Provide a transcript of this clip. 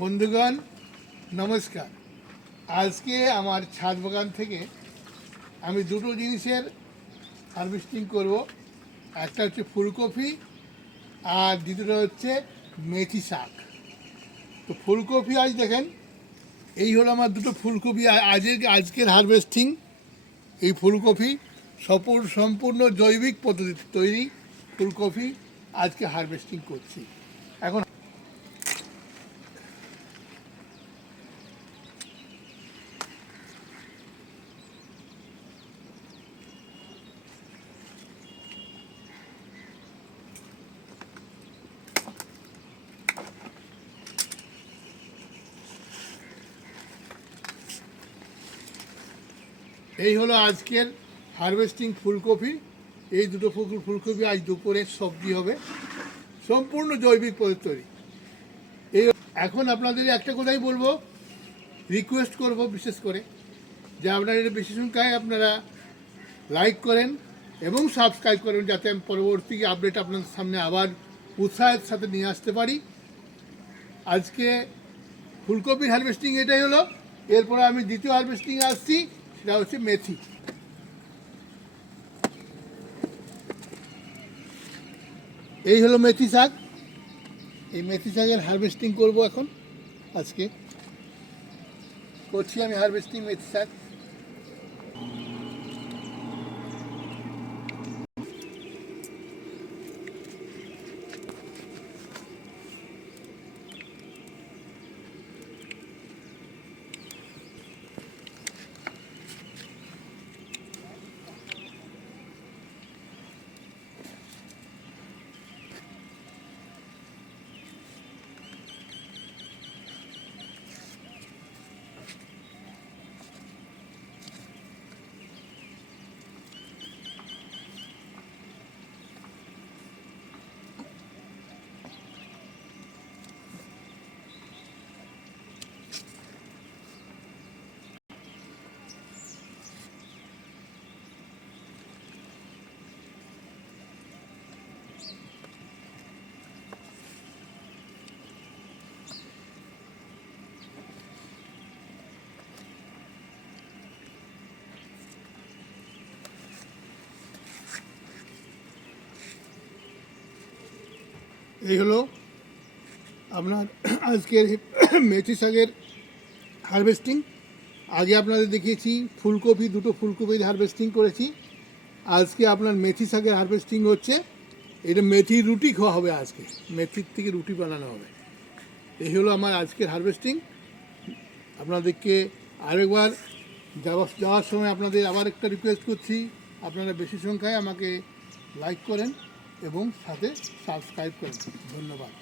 বন্ধুগণ নমস্কার। আজকে আমার ছাদ বাগান থেকে আমি দুটো জিনিসের হারভেস্টিং করব। একটা হচ্ছে ফুলকপি আর দ্বিতীয়টা হচ্ছে মেথি শাক। তো ফুলকপি আজ দেখেন, এই হলো আমার দুটো ফুলকপি আজকের হারভেস্টিং। এই ফুলকপি সম্পূর্ণ জৈবিক পদ্ধতিতে তৈরি ফুলকপি আজকে হারভেস্টিং করছি। এখন এই হলো আজকের হারভেস্টিং ফুলকপি। এই দুটো ফুলকপি আজ দুপুরের সবজি হবে, সম্পূর্ণ জৈবিক পদ্ধতি তৈরি। এই এখন আপনাদের একটা কথাই বলবো, রিকোয়েস্ট করব বিশেষ করে যে আপনারা এটা বেশি সংখ্যায় আপনারা লাইক করেন এবং সাবস্ক্রাইব করেন, যাতে আমি পরবর্তী আপডেট আপনাদের সামনে আবার উৎসাহের সাথে নিয়ে আসতে পারি। আজকে ফুলকপির হারভেস্টিং এটাই হলো। এরপরে আমি দ্বিতীয় হারভেস্টিং আসছি, সেটা হচ্ছে মেথি। এই হলো মেথি শাক। এই মেথি শাকের হারভেস্টিং করব এখন। আজকে করছি আমি হারভেস্টিং মেথি শাক। এই হলো আপনার আজকের মেথি শাকের হারভেস্টিং। আগে আপনাদের দেখিয়েছি ফুলকপি, দুটো ফুলকপির হারভেস্টিং করেছি। আজকে আপনার মেথি শাকের হারভেস্টিং হচ্ছে। এটা মেথির রুটি খাওয়া হবে আজকে, মেথির থেকে রুটি বানানো হবে। এই হলো আমার আজকের হারভেস্টিং। আপনাদেরকে আরেকবার যাওয়ার সময় আপনাদের আবার একটা রিকোয়েস্ট করছি, আপনারা বেশি সংখ্যায় আমাকে লাইক করেন এবং সাথে সাবস্ক্রাইব করেন। ধন্যবাদ।